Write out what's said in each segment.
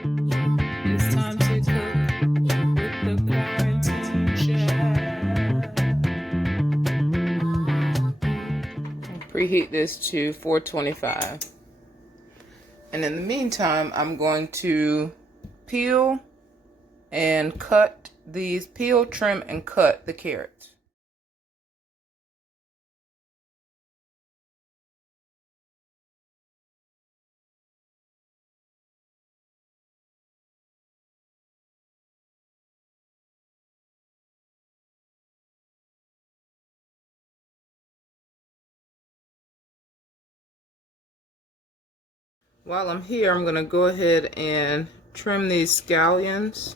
It's time to cook with the quarantine chef. Preheat this to 425. And in the meantime, I'm going to peel, trim, and cut the carrots. While I'm here, I'm going to go ahead and trim these scallions.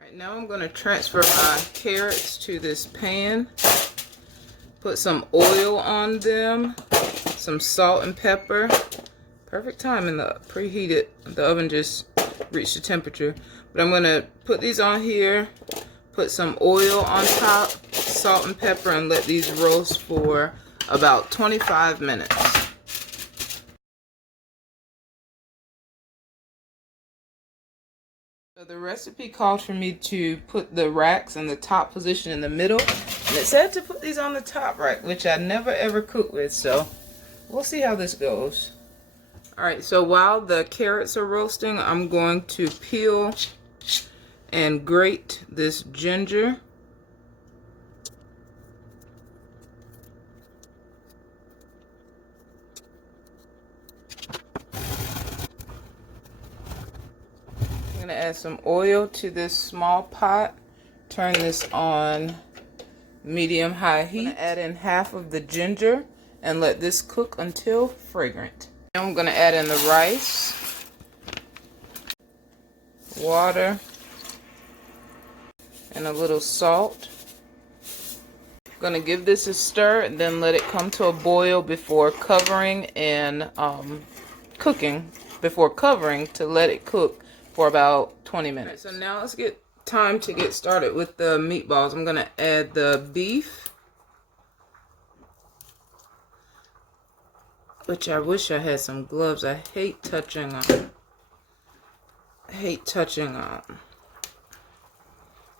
Right now I'm going to transfer my carrots to this pan. Put some oil on them, some salt and pepper. Perfect time in the preheated, the oven just reached the temperature. But I'm going to put these on here, put some oil on top, salt and pepper, and let these roast for about 25 minutes. So the recipe calls for me to put the racks in the top position in the middle. And it said to put these on the top rack, which I never ever cook with, so we'll see how this goes. Alright, so while the carrots are roasting, I'm going to peel and grate this ginger. I'm going to add some oil to this small pot. Turn this on medium-high heat. Add in half of the ginger and let this cook until fragrant. Now I'm going to add in the rice, water, and a little salt. I'm going to give this a stir and then let it come to a boil before covering and cooking. Before covering to let it cook for about 20 minutes. So now let's get time to get started with the meatballs. I'm going to add the beef, which I wish I had some gloves. I hate touching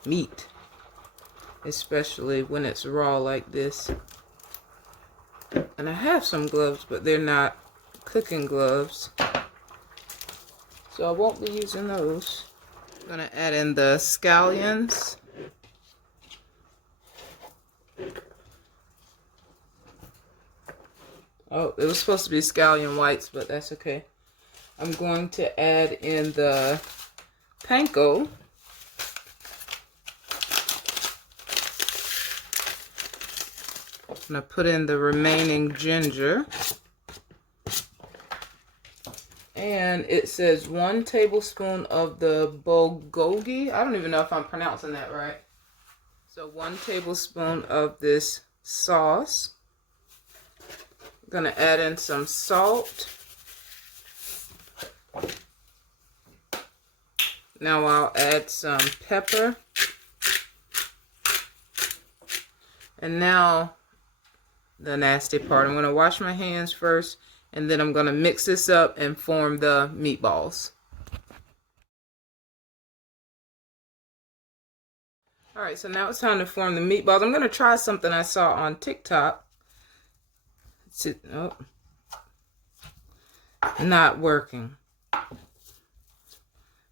meat, especially when it's raw like this. And I have some gloves, but they're not cooking gloves, so I won't be using those. I'm going to add in the scallions. Oh, it was supposed to be scallion whites, but that's okay. I'm going to add in the panko. I'm going to put in the remaining ginger. And it says 1 tablespoon of the bulgogi. I don't even know if I'm pronouncing that right. So 1 tablespoon of this sauce. I'm going to add in some salt. Now I'll add some pepper. And now the nasty part. I'm going to wash my hands first, and then I'm going to mix this up and form the meatballs. Alright, so now it's time to form the meatballs. I'm going to try something I saw on TikTok. Oh, not working.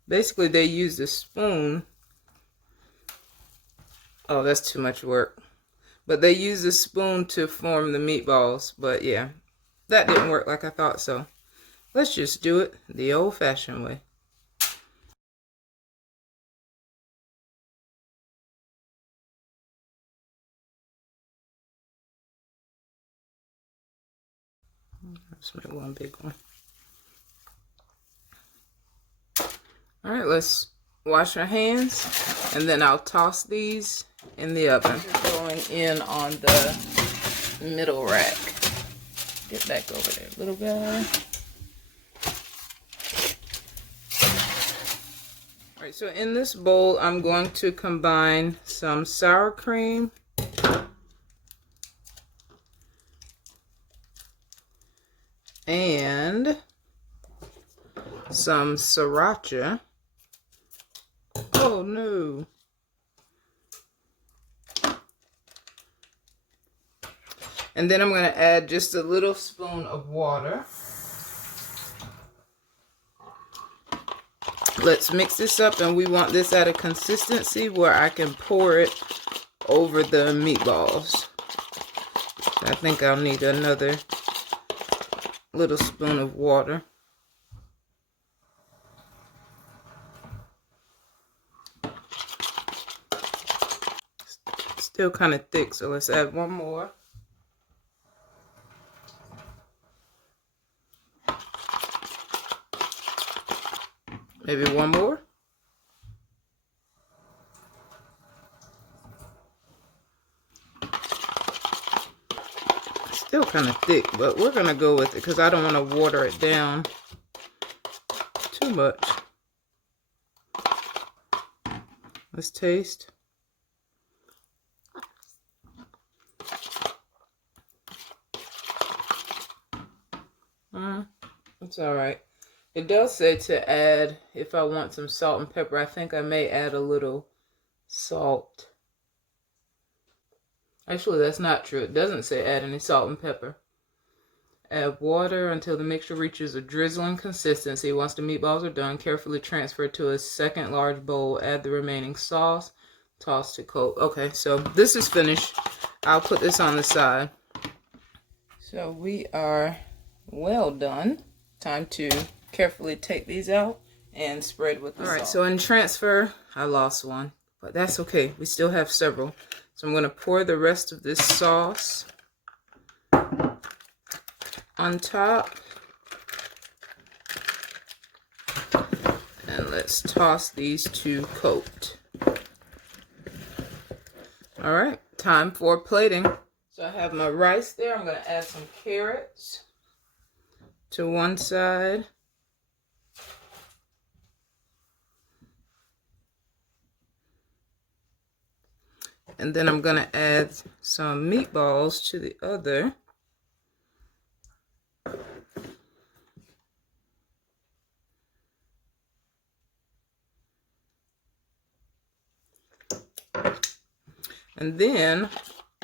Basically, they used a spoon. Oh, that's too much work. But they used a spoon to form the meatballs. But yeah, that didn't work like I thought, so let's just do it the old-fashioned way. Let's make one big one. Alright, let's wash our hands, and then I'll toss these in the oven. Going in on the middle rack. Get back over there, little guy. Alright, so in this bowl, I'm going to combine some sour cream, and some sriracha. Oh no. And then I'm going to add just a little spoon of water. Let's mix this up, and we want this at a consistency where I can pour it over the meatballs. I think I'll need another little spoon of water. Still kind of thick, so let's add one more. Maybe one more. Still kind of thick, but we're going to go with it because I don't want to water it down too much. Let's taste. It's all right. It does say to add, if I want some salt and pepper, I think I may add a little salt. Actually, that's not true. It doesn't say add any salt and pepper. Add water until the mixture reaches a drizzling consistency. Once the meatballs are done, carefully transfer to a second large bowl. Add the remaining sauce. Toss to coat. Okay, so this is finished. I'll put this on the side. So we are well done. Time to carefully take these out and spread with the sauce. All right, so in transfer, I lost one, but that's okay. We still have several. So I'm going to pour the rest of this sauce on top. And let's toss these to coat. All right, time for plating. So I have my rice there. I'm going to add some carrots to one side. And then I'm going to add some meatballs to the other. And then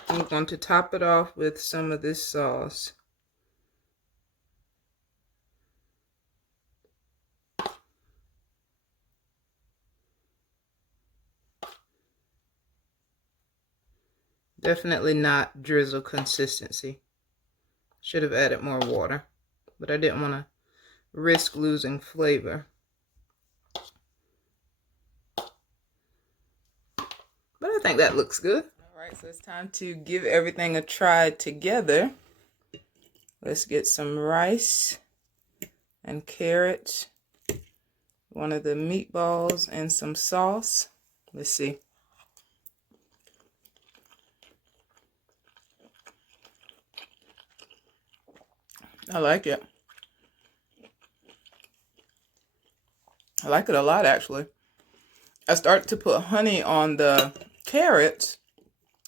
I'm going to top it off with some of this sauce. Definitely not drizzle consistency. Should have added more water, but I didn't want to risk losing flavor. But I think that looks good. All right, so it's time to give everything a try together. Let's get some rice and carrots, one of the meatballs, and some sauce. Let's see. I like it. I like it a lot, actually. I started to put honey on the carrots,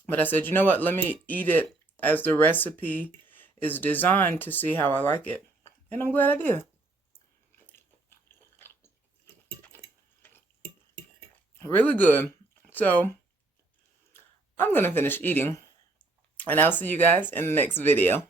but I said, you know what? Let me eat it as the recipe is designed to see how I like it. And I'm glad I did. Really good. So, I'm going to finish eating, and I'll see you guys in the next video.